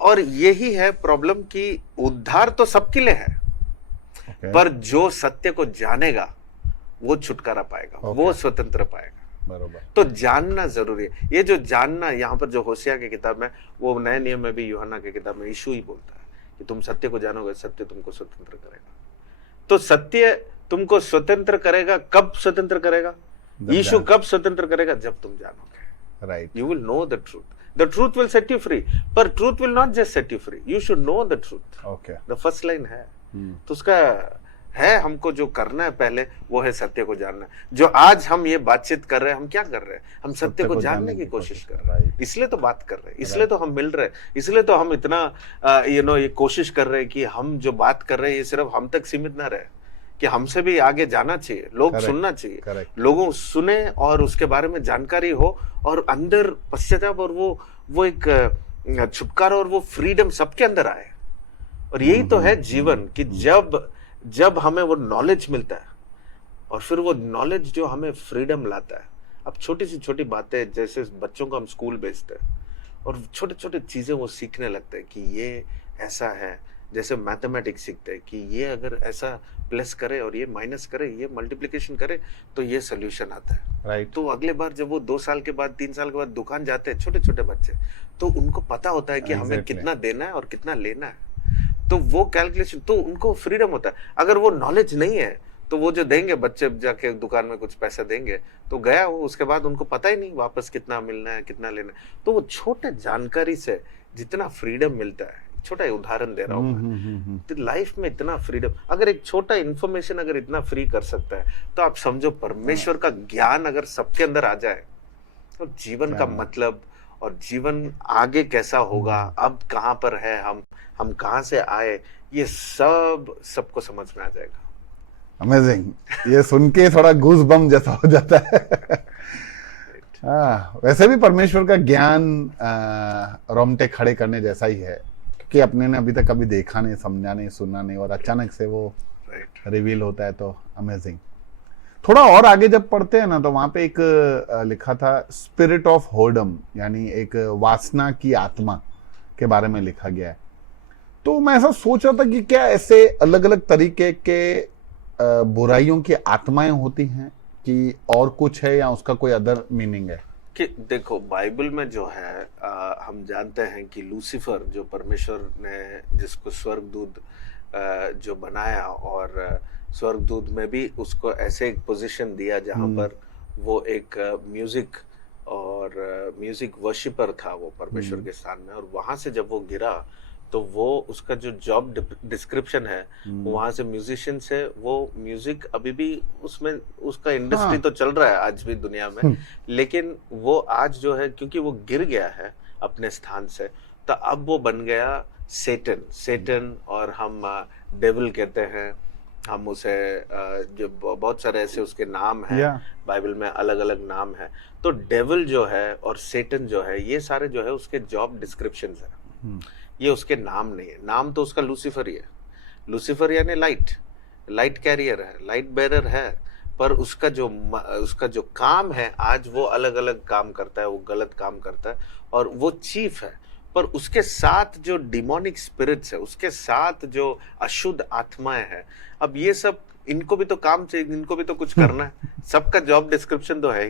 और यही है प्रॉब्लम कि उद्धार तो सबके लिए है, पर जो सत्य को जानेगा वो छुटकारा पाएगा, वो स्वतंत्र पाएगा. बरोबर. तो जानना जरूरी है. ये जो जानना, यहाँ पर जो होशिया की किताब में, वो नए नियम में भी यूहन्ना की किताब में यीशु ही बोलता है कि तुम सत्य को जानोगे, सत्य तुमको स्वतंत्र करेगा. तो सत्य तुमको स्वतंत्र करेगा. कब स्वतंत्र करेगा? यीशु कब स्वतंत्र करेगा? जब तुम जानोगे. Right. You will know the truth. The truth will set you free. पर truth will not just set you free, you should know the truth. Okay. The first line है. तो उसका है, हमको जो करना है पहले वो है सत्य को जानना. जो आज हम ये बातचीत कर रहे हैं, हम क्या कर रहे हैं? हम सत्य को जानने की कोशिश कर रहे हैं. इसलिए तो बात कर रहे हैं, इसलिए तो हम मिल रहे हैं, इसलिए तो हम इतना ये कोशिश कर रहे हैं कि हम जो बात कर रहे हैं ये सिर्फ हम तक सीमित ना रहे, कि हमसे भी आगे जाना चाहिए, लोग सुनना चाहिए, लोगों सुने और उसके बारे में जानकारी हो और अंदर पश्चाताप और वो एक छुटकारा और वो फ्रीडम सबके अंदर आए. और यही तो है जीवन, कि जब हमें वो नॉलेज मिलता है और फिर वो नॉलेज जो हमें फ्रीडम लाता है. अब छोटी सी छोटी बातें, जैसे बच्चों को हम स्कूल भेजते हैं और छोटे छोटे चीजें वो सीखने लगते हैं कि ये ऐसा है. जैसे मैथमेटिक्स सीखते हैं कि ये अगर ऐसा प्लस करे और ये माइनस करे, ये मल्टीप्लिकेशन करे तो ये सोल्यूशन आता है. राइट. तो अगले बार जब वो 2 साल के बाद 3 साल के बाद दुकान जाते हैं, छोटे छोटे बच्चे, तो उनको पता होता है कि हमें कितना देना है और कितना लेना है. तो वो कैलकुलेशन, तो उनको फ्रीडम होता है. अगर वो नॉलेज नहीं है तो वो जो देंगे बच्चे, जाके दुकान में कुछ पैसा देंगे तो गया वो, उसके बाद उनको पता ही नहीं वापस कितना मिलना है, कितना लेना है. तो वो छोटे जानकारी से जितना फ्रीडम मिलता है, छोटा उदाहरण दे रहा हूँ मैं, लाइफ में इतना फ्रीडम, अगर एक छोटा इंफॉर्मेशन अगर इतना फ्री कर सकता है, तो आप समझो परमेश्वर का ज्ञान अगर सबके अंदर आ जाए तो जीवन का मतलब और जीवन आगे कैसा होगा, अब कहाँ पर है हम कहाँ से आए, ये सबको समझ में आ जाएगा. अमेजिंग. ये सुन के थोड़ा गूज बम जैसा हो जाता है. वैसे भी परमेश्वर का ज्ञान रोमटे खड़े करने जैसा ही है, क्योंकि अपने ने अभी तक कभी देखा नहीं, समझा नहीं, सुना नहीं, और अचानक से वो रिवील होता है. तो अमेजिंग. थोड़ा और आगे जब पढ़ते हैं ना, तो वहां पे एक लिखा था स्पिरिट ऑफ होर्डम, यानी एक वासना की आत्मा के बारे में लिखा गया है. तो मैं ऐसा सोच रहा था कि क्या ऐसे अलग अलग तरीके के बुराइयों की आत्माएं होती हैं, कि और कुछ है, या उसका कोई अदर मीनिंग है? कि देखो, बाइबल में जो है हम जानते हैं कि लूसीफर, जो परमेश्वर ने जिसको स्वर्गदूत जो बनाया, और स्वर्गदूत में भी उसको ऐसे एक पोजीशन दिया जहां पर वो एक म्यूजिक वर्शिपर था वो परमेश्वर के स्थान में. और वहां से जब वो गिरा तो वो उसका जो जॉब डिस्क्रिप्शन है, वहां से म्यूजिशियन से, वो म्यूजिक अभी भी उसमें उसका इंडस्ट्री तो चल रहा है आज भी दुनिया में, लेकिन वो आज जो है, क्योंकि वो गिर गया है अपने स्थान से, तो अब वो बन गया सेटन, और हम डेविल कहते हैं हम उसे. जो बहुत सारे ऐसे उसके नाम हैं बाइबल में, अलग अलग नाम है. तो डेविल जो है और सेटन जो है, ये सारे जो है उसके जॉब डिस्क्रिप्शंस है. ये उसके नाम नहीं है. नाम तो उसका लूसीफर ही है. लूसीफर यानी लाइट कैरियर है, लाइट बेरर है. पर उसका जो काम है आज, वो अलग अलग काम करता है, वो गलत काम करता है, और वो चीफ है. पर उसके साथ जो डिमोनिक स्पिरिट्स है, उसके साथ जो अशुद्ध आत्माएं हैं, अब ये सब, इनको भी तो काम चाहिए, इनको भी तो कुछ करना है. सबका जॉब डिस्क्रिप्शन तो है.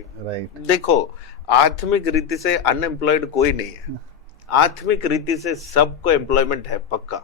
देखो, आत्मिक रीति से अनएम्प्लॉयड कोई नहीं है. आत्मिक रीति से सबको एम्प्लॉयमेंट है पक्का.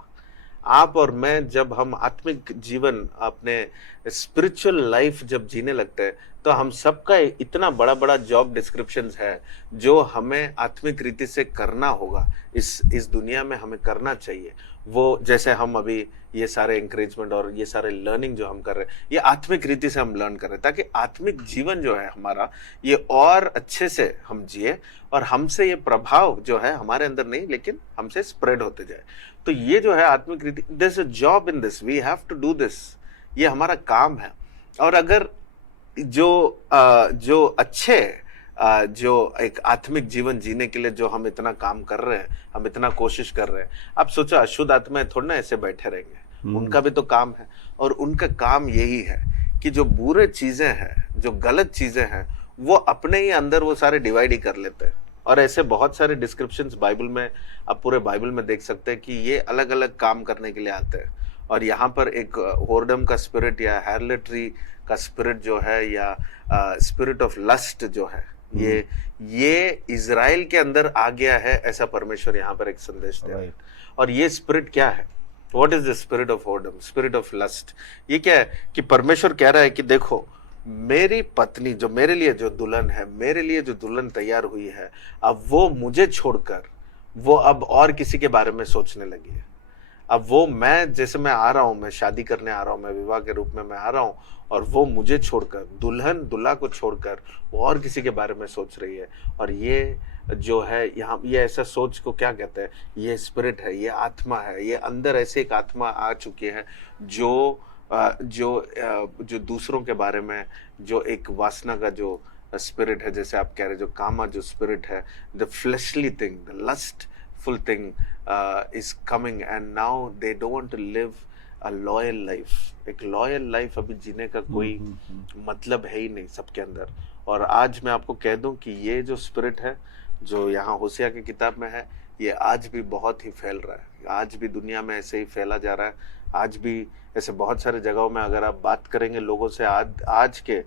आप और मैं जब हम आत्मिक जीवन, अपने स्पिरिचुअल लाइफ जब जीने लगते हैं, तो हम सबका इतना बड़ा बड़ा जॉब डिस्क्रिप्शंस है जो हमें आत्मिक रीति से करना होगा. इस दुनिया में हमें करना चाहिए. वो जैसे हम अभी ये सारे इंकरेजमेंट और ये सारे लर्निंग जो हम कर रहे हैं, ये आत्मिक रीति से हम लर्न कर रहे हैं, ताकि आत्मिक जीवन जो है हमारा, ये और अच्छे से हम जिए, और हमसे ये प्रभाव जो है हमारे अंदर नहीं, लेकिन हमसे स्प्रेड होते जाए. तो ये जो है आत्मिक रीति, there is a job in this, we have to do this. ये हमारा काम है. और अगर जो अच्छे जो एक आत्मिक जीवन जीने के लिए जो हम इतना काम कर रहे हैं, हम इतना कोशिश कर रहे हैं, आप सोचो अशुद्ध आत्माएं थोड़ा ना ऐसे बैठे रहेंगे, उनका भी तो काम है। और उनका काम यही है कि जो बुरे चीजें हैं, जो गलत चीजें हैं, वो अपने ही अंदर वो सारे डिवाइड ही कर लेते हैं। और ऐसे बहुत सारे डिस्क्रिप्शंस बाइबल में, आप पूरे बाइबल में देख सकते हैं कि ये अलग अलग काम करने के लिए आते हैं। और यहाँ पर एक होर्डम का स्पिरिट या हैर्लेटरी का स्पिरिट जो है, या स्पिरिट ऑफ लस्ट जो है, ये इजराइल के अंदर आ गया है, ऐसा परमेश्वर यहाँ पर एक संदेश दे रहा है। और ये स्पिरिट क्या है? What is the spirit of whoredom, spirit of lust? ये क्या है कि परमेश्वर कह रहा है कि देखो, मेरी पत्नी जो मेरे लिए जो दुल्हन है, मेरे लिए जो दुल्हन तैयार हुई है, अब वो मुझे छोड़कर वो अब और किसी के बारे में सोचने लगी है। अब वो, मैं जैसे मैं आ रहा हूं, मैं शादी करने आ रहा हूं, मैं विवाह के रूप में मैं आ रहा हूं, और वो मुझे छोड़कर, दुल्हन दूल्हा को छोड़कर वो और किसी के बारे में सोच रही है। और ये जो है यहाँ, ये ऐसा सोच को क्या कहते हैं? ये स्पिरिट है, ये आत्मा है, ये अंदर ऐसे एक आत्मा आ चुकी है जो दूसरों के बारे में, जो एक वासना का जो स्पिरिट है, जैसे आप कह रहे, जो कामा जो स्पिरिट है, the fleshly thing, the lustful thing is coming, and now they don't want to live a loyal life. एक लॉयल लाइफ अभी जीने का कोई मतलब है ही नहीं सबके अंदर। और आज मैं आपको कह दूं कि ये जो स्पिरिट है, जो यहाँ होशिया की किताब में है, ये आज भी बहुत ही फैल रहा है। आज भी दुनिया में ऐसे ही फैला जा रहा है। आज भी ऐसे बहुत सारे जगहों में अगर आप बात करेंगे लोगों से, आज के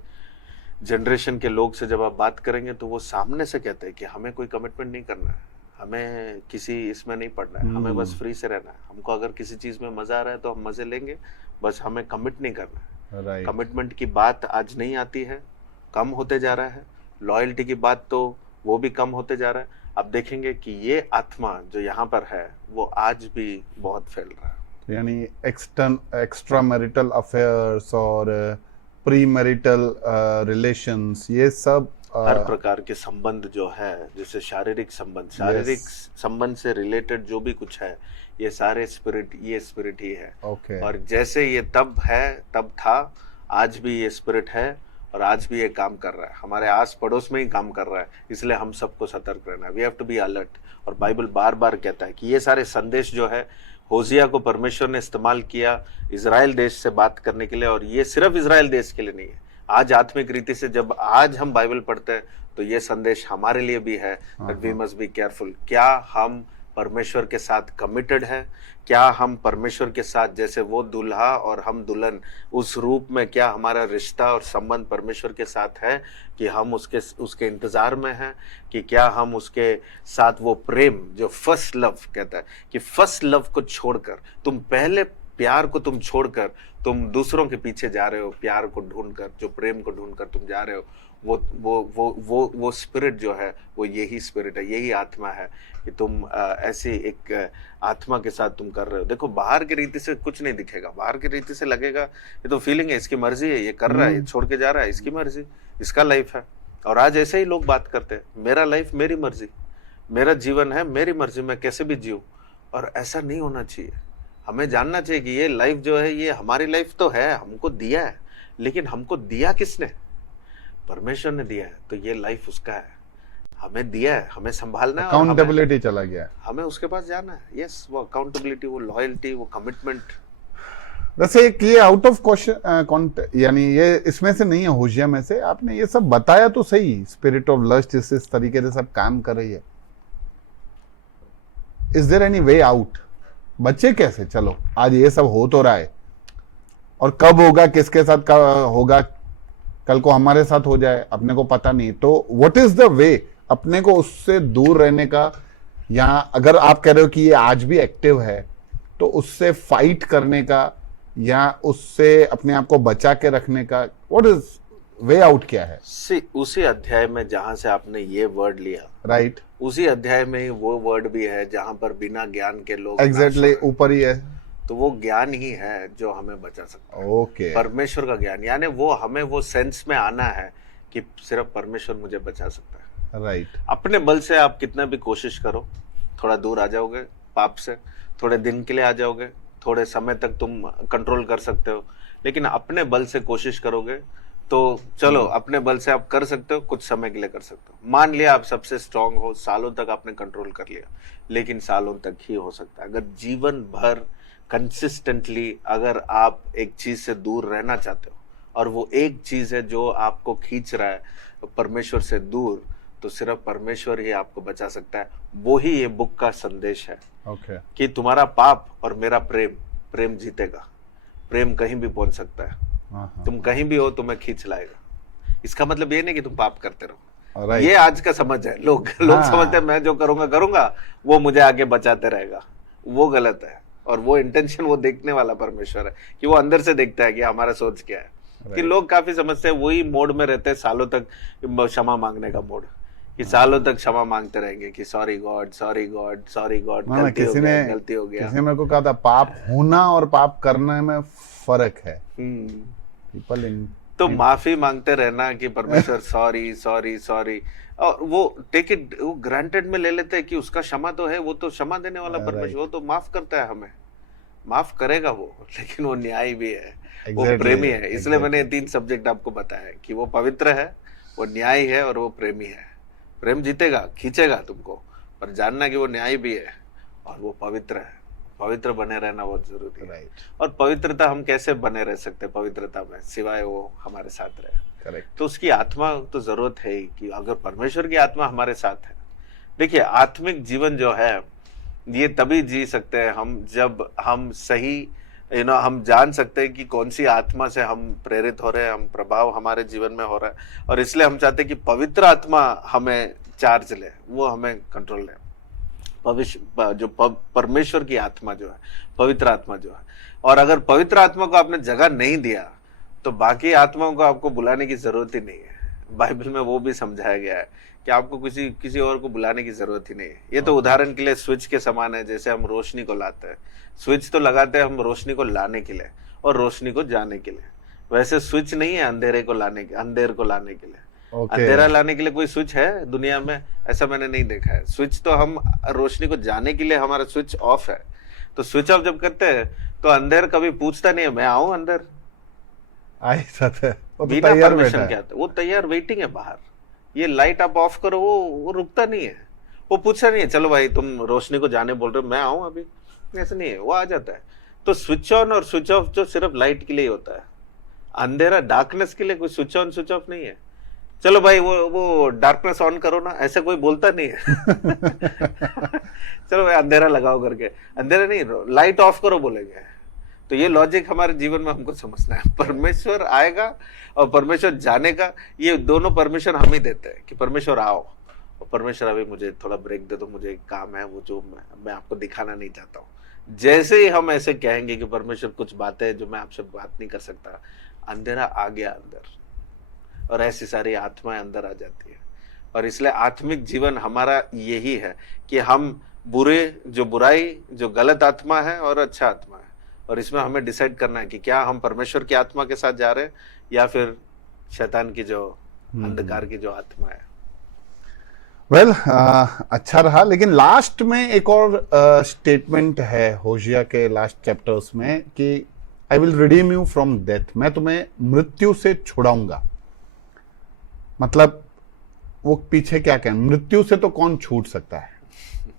जनरेशन के लोग से जब आप बात करेंगे, तो वो सामने से कहते हैं कि हमें कोई कमिटमेंट नहीं करना है, हमें किसी इसमें नहीं पड़ना है, हमें बस फ्री से रहना है। हमको अगर किसी चीज में मजा आ रहा है तो हम मजे लेंगे, बस हमें कमिट नहीं करना है। कमिटमेंट की बात आज नहीं आती है, कम होते जा रहा है। लॉयल्टी की बात तो वो भी कम होते जा रहा है। अब देखेंगे कि ये आत्मा जो यहाँ पर है, वो आज भी बहुत फैल रहा है। यानी एक्स्ट्रा मैरिटल अफेयर्स और प्री मैरिटल रिलेशंस, ये सब हर प्रकार के संबंध जो है, जैसे शारीरिक संबंध से रिलेटेड जो भी कुछ है, ये सारे स्पिरिट, ये स्पिरिट ही है। और जैसे ये तब है, तब था, आज भी ये स्पिरिट है, और आज भी ये काम कर रहा है, हमारे आस पड़ोस में ही काम कर रहा है। इसलिए हम सबको सतर्क रहना है। We have to be alert. और बाइबल बार बार कहता है कि ये सारे संदेश जो है, होशिया को परमेश्वर ने इस्तेमाल किया इजराइल देश से बात करने के लिए, और ये सिर्फ इजराइल देश के लिए नहीं है। आज आत्मिक रीति से जब आज हम बाइबल पढ़ते हैं, तो ये संदेश हमारे लिए भी है, that we must be careful. क्या हम परमेश्वर के साथ कमिटेड है? क्या हम परमेश्वर के साथ, जैसे वो दूल्हा और हम दुल्हन, उस रूप में क्या हमारा रिश्ता और संबंध परमेश्वर के साथ है कि हम उसके इंतजार में हैं? कि क्या हम उसके साथ वो प्रेम जो फर्स्ट लव कहता है, कि फर्स्ट लव को छोड़कर, तुम पहले प्यार को तुम छोड़कर तुम दूसरों के पीछे जा रहे हो, प्यार को ढूंढकर, जो प्रेम को ढूंढकर तुम जा रहे हो, वो स्पिरिट जो है, वो यही स्पिरिट है, यही आत्मा है कि तुम ऐसी एक आत्मा के साथ तुम कर रहे हो। देखो, बाहर की रीति से कुछ नहीं दिखेगा, बाहर की रीति से लगेगा ये तो फीलिंग है, इसकी मर्जी है, ये कर रहा है, ये छोड़ के जा रहा है, इसकी मर्जी, इसका लाइफ है। और आज ऐसे ही लोग बात करते हैं, मेरा लाइफ मेरी मर्जी, मेरा जीवन है मेरी मर्जी, मैं कैसे भी जीऊं। और ऐसा नहीं होना चाहिए। हमें जानना चाहिए कि ये लाइफ जो है, ये हमारी लाइफ तो है, हमको दिया है, लेकिन हमको दिया किसने? परमेश्वर ने दिया है। तो ये लाइफ उसका है, हमें दिया है, हमें संभालना है। अकाउंटेबिलिटी चला गया है, हमें उसके पास जाना है। यस, वो अकाउंटेबिलिटी, वो लॉयल्टी, वो कमिटमेंट। वैसे ये आउट ऑफ क्वेश्चन, यानी ये इसमें से नहीं है, होशिया में से आपने ये सब बताया तो सही, स्पिरिट ऑफ लस्ट इस तरीके से सब काम कर रही है। Is there any way out? बच्चे कैसे? चलो आज ये सब हो तो रहा है, और कब होगा, किसके साथ होगा, कल को हमारे साथ हो जाए, अपने को पता नहीं। तो व्हाट इज द वे अपने को उससे दूर रहने का? या अगर आप कह रहे हो कि ये आज भी एक्टिव है, तो उससे फाइट करने का या उससे अपने आप को बचा के रखने का व्हाट इज वे आउट क्या है? उसी अध्याय में जहां से आपने ये वर्ड लिया, राइट, उसी अध्याय में ही वो वर्ड भी है जहां पर बिना ज्ञान के लोग, एग्जैक्टली ऊपर ही है। तो वो ज्ञान ही है जो हमें बचा सकता है। ओके, परमेश्वर का ज्ञान, यानी वो हमें वो सेंस में आना है कि सिर्फ परमेश्वर मुझे बचा सकता है। राइट। अपने बल से आप कितना भी कोशिश करो, थोड़ा दूर आ जाओगे पाप से, थोड़े दिन के लिए आ जाओगे, थोड़े समय तक तुम कंट्रोल कर सकते हो, लेकिन अपने बल से कोशिश करोगे तो चलो अपने बल से आप कर सकते हो, कुछ समय के लिए कर सकते हो। मान लिया आप सबसे स्ट्रांग हो, सालों तक आपने कंट्रोल कर लिया, लेकिन सालों तक ही हो सकता है। अगर जीवन भर कंसिस्टेंटली अगर आप एक चीज से दूर रहना चाहते हो और वो एक चीज है जो आपको खींच रहा है परमेश्वर से दूर, तो सिर्फ परमेश्वर ही आपको बचा सकता है। वो ही ये बुक का संदेश है कि तुम्हारा पाप और मेरा प्रेम, प्रेम जीतेगा। प्रेम कहीं भी पहुंच सकता है, तुम कहीं भी हो तुम्हें खींच लाएगा। इसका मतलब ये नहीं कि तुम पाप करते रहो। ये आज का समझ है। लोग समझते हैं मैं जो करूंगा वो मुझे आगे बचाते रहेगा। वो गलत है। और वो इंटेंशन वो देखने वाला परमेश्वर है कि वो अंदर से देखता है कि हमारा सोच क्या है। कि लोग काफी समझते हैं, वही मोड में रहते हैं सालों तक, क्षमा मांगने का मोड, कि सालों तक क्षमा मांगते रहेंगे कि sorry God, sorry God, sorry God, गलती हो गया। किसी ने मेरे को कहा था पाप होना और पाप करने में फर्क है। पीपल इन तो माफी मांगते रहना कि परमेश्वर सॉरी सॉरी सॉरी, और वो टेक इट, वो ग्रांटेड में ले लेते हैं कि उसका क्षमा तो है, वो तो क्षमा देने वाला परमेश्वर, वो तो माफ करता है, हमें माफ करेगा वो। लेकिन वो न्याय भी है, वो प्रेमी है। इसलिए मैंने 3 सब्जेक्ट आपको बताया कि वो पवित्र है, वो न्याय है और वो प्रेमी है। प्रेम जीतेगा, खींचेगा तुमको, पर जानना कि वो न्याय भी है और वो पवित्र है। पवित्र बने रहना बहुत जरूरी है। और पवित्रता हम कैसे बने रह सकते हैं पवित्रता में, सिवाय वो हमारे साथ रहे। तो उसकी आत्मा तो जरूरत है ही, कि अगर परमेश्वर की आत्मा हमारे साथ है। देखिए, आत्मिक जीवन जो है ये तभी जी सकते हैं हम जब हम सही हम जान सकते हैं कि कौन सी आत्मा से हम प्रेरित हो रहे हैं, हम प्रभाव हमारे जीवन में हो रहा है। और इसलिए हम चाहते हैं कि पवित्र आत्मा हमें चार्ज ले, वो हमें कंट्रोल ले। जो परमेश्वर की आत्मा जो है, पवित्र आत्मा जो है। और अगर पवित्र आत्मा को आपने जगह नहीं दिया तो बाकी आत्माओं को आपको बुलाने की जरूरत ही नहीं है। बाइबल में वो भी समझाया गया है कि आपको किसी और को बुलाने की जरूरत ही नहीं है। ये तो उदाहरण के लिए स्विच के समान है। जैसे हम रोशनी को लाते हैं, स्विच तो लगाते हैं हम रोशनी को लाने के लिए और रोशनी को जाने के लिए। वैसे स्विच नहीं है अंधेरे को लाने के लिए। अंधेरा लाने के लिए कोई स्विच है दुनिया में? ऐसा मैंने नहीं देखा है। स्विच तो हम रोशनी को जाने के लिए, हमारा स्विच ऑफ है। तो स्विच ऑफ जब करते हैं तो अंधेर कभी पूछता नहीं है मैं आऊं अंदर, बिना परमिशन के आता, वो तैयार वेटिंग है बाहर। ये लाइट आप ऑफ करो, वो रुकता नहीं है, वो पूछता नहीं है चलो भाई तुम रोशनी को जाने बोल रहे हो, मैं आऊं अभी, ऐसा नहीं है, वो आ जाता है। तो स्विच ऑन और स्विच ऑफ जो सिर्फ लाइट के लिए होता है। अंधेरा, डार्कनेस के लिए कोई स्विच ऑन स्विच ऑफ नहीं है। चलो भाई वो डार्कनेस ऑन करो ना, ऐसा कोई बोलता नहीं है। चलो भाई अंधेरा लगाओ करके, अंधेरा नहीं, लाइट ऑफ करो बोलेंगे। तो ये लॉजिक हमारे जीवन में हमको समझना है। परमेश्वर आएगा और परमेश्वर जाने का, ये दोनों परमिशन हम ही देते हैं कि परमेश्वर आओ, और परमेश्वर अभी मुझे थोड़ा ब्रेक दे दो, मुझे एक काम है वो जो मैं आपको दिखाना नहीं चाहता हूँ। जैसे ही हम ऐसे कहेंगे कि परमेश्वर कुछ बातें जो मैं आपसे बात नहीं कर सकता, अंधेरा आ गया अंदर, और ऐसी सारी आत्माएं अंदर आ जाती है। और इसलिए आत्मिक जीवन हमारा यही है कि हम बुराई जो गलत आत्मा है और अच्छा आत्मा है, और इसमें हमें डिसाइड करना है कि क्या हम परमेश्वर की आत्मा के साथ जा रहे हैं या फिर शैतान की जो अंधकार की जो आत्मा है। अच्छा रहा। लेकिन लास्ट में एक और स्टेटमेंट है होशिया के लास्ट चैप्टर्स में कि I will redeem you from death, मैं तुम्हें मृत्यु से छुड़ाऊंगा। मतलब वो पीछे क्या कहें, मृत्यु से तो कौन छूट सकता है।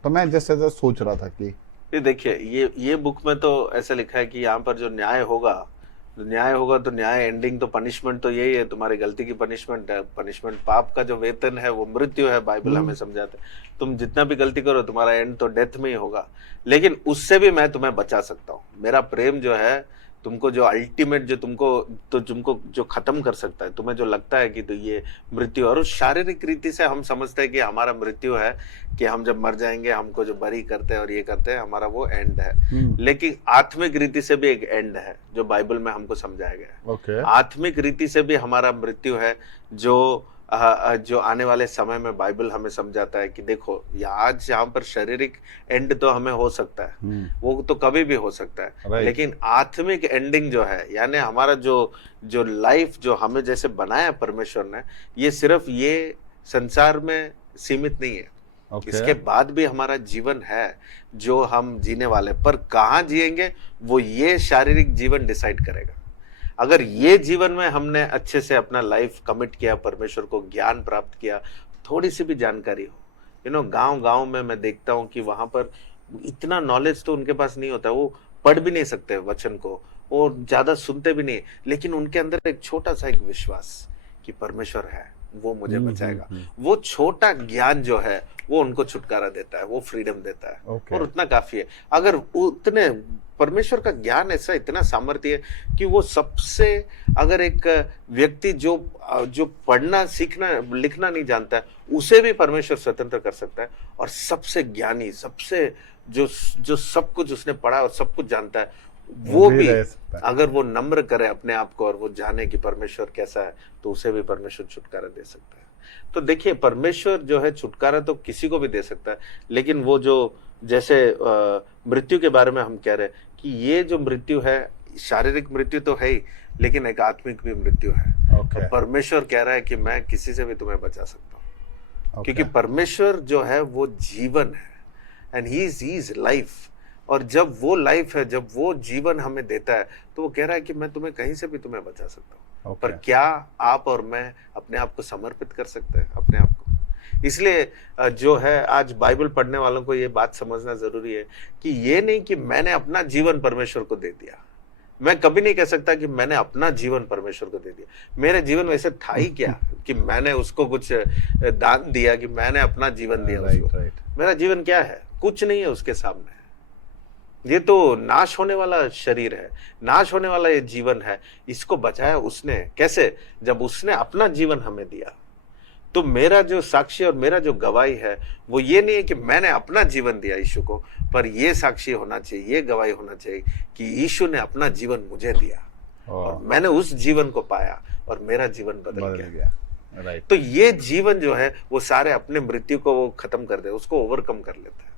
तो मैं जैसे सोच रहा था कि देखिए ये बुक में तो ऐसा लिखा है कि यहाँ पर जो न्याय होगा तो न्याय एंडिंग तो पनिशमेंट तो यही है, तुम्हारी गलती की पनिशमेंट है। पनिशमेंट, पाप का जो वेतन है वो मृत्यु है। बाइबल हमें समझाते हैं तुम जितना भी गलती करो तुम्हारा एंड तो डेथ में ही होगा, लेकिन उससे भी मैं तुम्हें बचा सकता हूँ। मेरा प्रेम जो है तुमको जो अल्टीमेट जो तुमको जो खत्म कर सकता है, तुम्हें जो लगता है कि तो ये मृत्यु, और उस शारीरिक रीति से हम समझते हैं कि हमारा मृत्यु है कि हम जब मर जाएंगे हमको जो बरी करते हैं और ये करते हैं, हमारा वो एंड है। लेकिन आत्मिक रीति से भी एक एंड है जो बाइबल में हमको समझाया गया है। आत्मिक रीति से भी हमारा मृत्यु है जो आने वाले समय में बाइबल हमें समझाता है कि देखो आज यहाँ पर शारीरिक एंड तो हमें हो सकता है, वो तो कभी भी हो सकता है, लेकिन आत्मिक एंडिंग जो है, यानी हमारा जो लाइफ जो हमें जैसे बनाया परमेश्वर ने, ये सिर्फ ये संसार में सीमित नहीं है। इसके बाद भी हमारा जीवन है जो हम जीने वाले, पर कहाँ जिएंगे वो ये शारीरिक जीवन डिसाइड करेगा। अगर ये जीवन में हमने अच्छे से अपना लाइफ कमिट किया, परमेश्वर को ज्ञान प्राप्त किया, थोड़ी सी भी जानकारी हो, गांव में मैं देखता हूँ कि वहां पर इतना नॉलेज तो उनके पास नहीं होता, वो पढ़ भी नहीं सकते वचन को, और ज्यादा सुनते भी नहीं, लेकिन उनके अंदर एक छोटा सा एक विश्वास कि परमेश्वर है, वो मुझे बचाएगा। वो छोटा ज्ञान जो है वो उनको छुटकारा देता है, वो फ्रीडम देता है, और उतना काफी है। अगर उतने परमेश्वर का ज्ञान ऐसा इतना सामर्थ्य है कि वो सबसे, अगर एक व्यक्ति जो पढ़ना सीखना लिखना नहीं जानता है, उसे भी परमेश्वर स्वतंत्र कर सकता है, और सबसे ज्ञानी, सबसे जो सब कुछ उसने पढ़ा और सब कुछ जानता है, वो भी अगर वो नम्र करे अपने आप को और वो जाने कि परमेश्वर कैसा है, तो उसे भी परमेश्वर छुटकारा दे सकता है। तो देखिए, परमेश्वर जो है छुटकारा तो किसी को भी दे सकता है, लेकिन वो जो जैसे मृत्यु के बारे में हम कह रहे हैं कि ये जो मृत्यु है, शारीरिक मृत्यु तो है ही, लेकिन एक आत्मिक भी मृत्यु है। और परमेश्वर कह रहा है कि मैं किसी से भी तुम्हें बचा सकता हूँ, क्योंकि परमेश्वर जो है वो जीवन है, एंड ही इज लाइफ। और जब वो लाइफ है, जब वो जीवन हमें देता है, तो वो कह रहा है कि मैं तुम्हें कहीं से भी तुम्हें बचा सकता हूँ। पर क्या आप और मैं अपने आप को समर्पित कर सकते हैं अपने आप को? इसलिए जो है आज बाइबल पढ़ने वालों को ये बात समझना जरूरी है कि ये नहीं कि मैंने अपना जीवन परमेश्वर को दे दिया। मैं कभी नहीं कह सकता कि मैंने अपना जीवन परमेश्वर को दे दिया। मेरे जीवन वैसे था ही क्या कि मैंने उसको कुछ दान दिया, कि मैंने अपना जीवन दिया उसको। मेरा जीवन क्या है? कुछ नहीं है उसके सामने। ये तो नाश होने वाला शरीर है, नाश होने वाला ये जीवन है। इसको बचाया उसने। कैसे? जब उसने अपना जीवन हमें दिया। तो मेरा जो साक्षी और मेरा जो गवाही है वो ये नहीं है कि मैंने अपना जीवन दिया यीशु को, पर ये साक्षी होना चाहिए, ये गवाही होना चाहिए कि यीशु ने अपना जीवन मुझे दिया और मैंने उस जीवन को पाया और मेरा जीवन बदल गया। राइट। तो ये जीवन जो है वो सारे अपने मृत्यु को वो खत्म कर दे, उसको ओवरकम कर लेता है।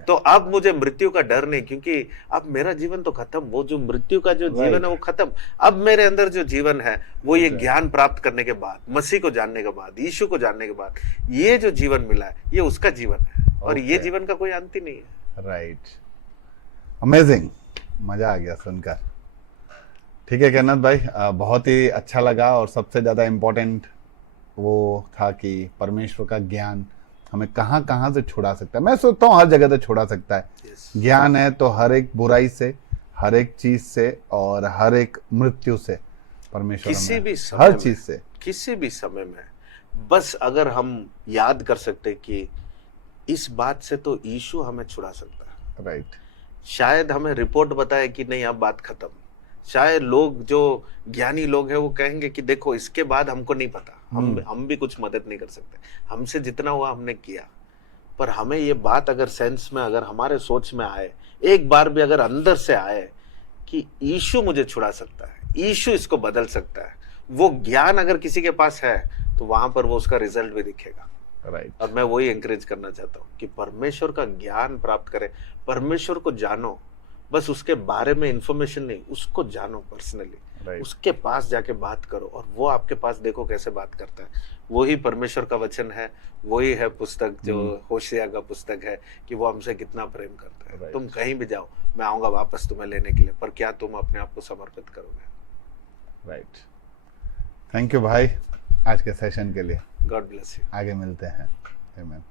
तो अब मुझे मृत्यु का डर नहीं, क्योंकि अब मेरा जीवन तो खत्म। वो जो मृत्यु का जो जीवन है वो खत्म। अब मेरे अंदर जो जीवन है वो ये ज्ञान प्राप्त करने के बाद, मसीह को जानने के बाद, यीशु को जानने के बाद, ये जो जीवन मिला है ये उसका जीवन है। और ये जीवन का कोई अंत ही नहीं है। राइट। अमेजिंग, मजा आ गया सुनकर। ठीक है कन्नत भाई, बहुत ही अच्छा लगा। और सबसे ज्यादा इम्पोर्टेंट वो था कि परमेश्वर का ज्ञान हमें कहाँ कहाँ से छुड़ा सकता है। मैं सोचता हूँ हर जगह से छुड़ा सकता है। ज्ञान है तो हर एक बुराई से, हर एक चीज से और हर एक मृत्यु से परमेश्वर किसी भी हर चीज से, किसी भी समय में बस अगर हम याद कर सकते कि इस बात से तो यीशु हमें छुड़ा सकता है। राइट। शायद हमें रिपोर्ट बताए कि नहीं अब बात खत्म। शायद लोग जो ज्ञानी लोग हैं वो कहेंगे कि देखो इसके बाद हमको नहीं पता, हम भी कुछ मदद नहीं कर सकते, हमसे जितना हुआ हमने किया। पर हमें ये बात अगर सेंस में, अगर हमारे सोच में आए, एक बार भी अगर अंदर से आए कि यीशु मुझे छुड़ा सकता है, यीशु इसको बदल सकता है, वो ज्ञान अगर किसी के पास है तो वहां पर वो उसका रिजल्ट भी दिखेगा। राइट। और मैं वही एंकरेज करना चाहता हूँ कि परमेश्वर का ज्ञान प्राप्त करें, परमेश्वर को जानो। बस उसके बारे में इंफॉर्मेशन नहीं, उसको जानो पर्सनली। उसके पास जाके बात करो और वो आपके पास देखो कैसे बात करता है। वही परमेश्वर का वचन है, वही है पुस्तक जो होशिया का पुस्तक है कि वो हमसे कितना प्रेम करता है। तुम कहीं भी जाओ, मैं आऊंगा वापस तुम्हें लेने के लिए, पर क्या तुम अपने आप को समर्पित करोगे? राइट। थैंक यू भाई आज के सेशन के लिए। God bless you. आगे मिलते हैं। आमीन।